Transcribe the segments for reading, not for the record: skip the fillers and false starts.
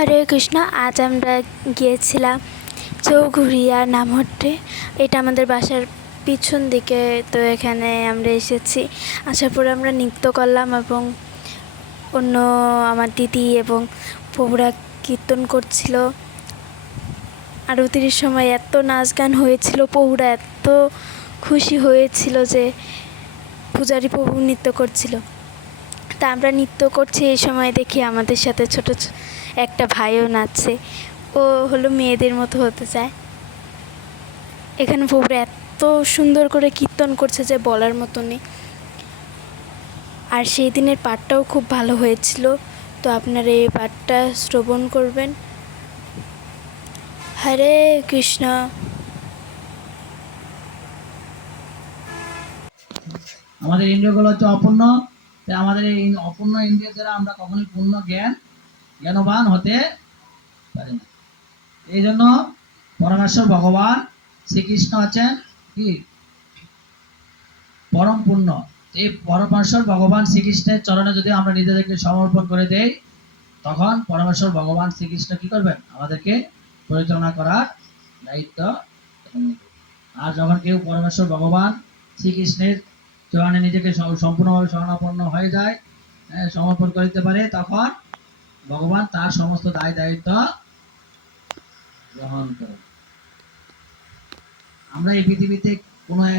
হরে কৃষ্ণ। আজ আমরা গিয়েছিলাম চৌঘুরিয়া নামহট্টে। এটা আমাদের বাসার পিছন দিকে। তো এখানে আমরা এসেছি, আসার পরে আমরা নৃত্য করলাম এবং অন্য আমার দিদি এবং প্রভুরা কীর্তন করছিল। আরতির সময় এত নাচ গান হয়েছিল, প্রভুরা এত খুশি হয়েছিল যে পূজারী প্রভু নৃত্য করছিল। তা আমরা নৃত্য করছি, এই সময় দেখি আমাদের সাথে ছোট একটা ভাইও নাচছে। ও হলো মেয়েদের মতো হতে চায়। এখানে প্রভুরা এত সুন্দর করে কীর্তন করছে যে বলার মতো নেই। আর সেই দিনের পাঠটাও খুব ভালো হয়েছিল। তো আপনারা এই পাঠটা শ্রবণ করবেন। হরে কৃষ্ণ। আমাদের ইন্দ্রিয়গুলো হচ্ছে অপূর্ণ। আমাদের এই অপূর্ণ ইন্দ্রিয় দ্বারা আমরা কখনোই পূর্ণ জ্ঞানবান হতে পারি না। এই জন্য পরমেশ্বর ভগবান শ্রীকৃষ্ণ আছেন কি পরম পূর্ণ। এই পরমেশ্বর ভগবান শ্রীকৃষ্ণের চরণে যদি আমরা নিজেদেরকে সমর্পণ করে দেই, তখন পরমেশ্বর ভগবান শ্রীকৃষ্ণ কি করবেন? আমাদেরকে পরিচালনা করার দায়িত্ব। আর যখন কেউ পরমেশ্বর ভগবান শ্রীকৃষ্ণের চরণে নিজেকে সম্পূর্ণভাবে শরণাপন্ন হয়ে যায়, সমর্পণ করে দিতে পারে, তখন ভগবান তার সমস্ত দায় দায়িত্ব গ্রহণ করে। আমরা এই পৃথিবীতে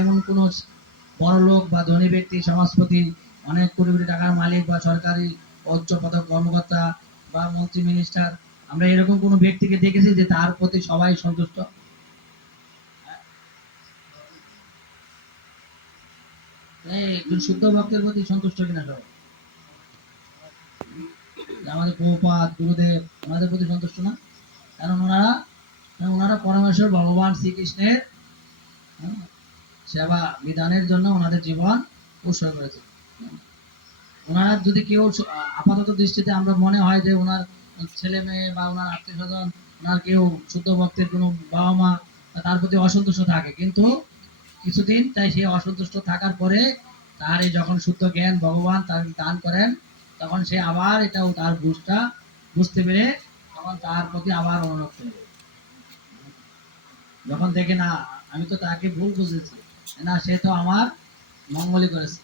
এমন কোনো বড় লোক বা ধনী ব্যক্তি, সমাজপতি, অনেক কোটি কোটি টাকার মালিক বা সরকারি উচ্চ পদক কর্মকর্তা বা মন্ত্রী মিনিস্টার, আমরা এরকম কোনো ব্যক্তিকে দেখেছি যে তার প্রতি সবাই সন্তুষ্ট? শুদ্ধ ভক্তের প্রতি সন্তুষ্ট কিনা সবাই? আমাদের প্রভুপাদ গুরুদেব ওনাদের প্রতি সন্তুষ্ট না? কারণ ওনারা পরমেশ্বর ভগবান শ্রীকৃষ্ণের সেবা বিধানের জন্য ওনাদের জীবন উৎসর্গ করেছে। ওনারা যদি কেউ আপাতত দৃষ্টিতে আমরা মনে হয় যে ওনার ছেলে মেয়ে বা ওনার আত্মীয় স্বজন, ওনার কেউ শুদ্ধ ভক্তের কোনো বাবা মা তার প্রতি অসন্তুষ্ট থাকে, কিন্তু কিছুদিন তাই সেই অসন্তুষ্ট থাকার পরে তার এই যখন শুদ্ধ জ্ঞান ভগবান তার দান করেন, তখন সে আবার এটাও তার ভুলটা বুঝতে পেরে তখন তার প্রতি আবার অনুরোধ করে। যখন দেখে না আমি তো তাকে ভুল বুঝেছি, না সে তো আমার মঙ্গলই করেছে,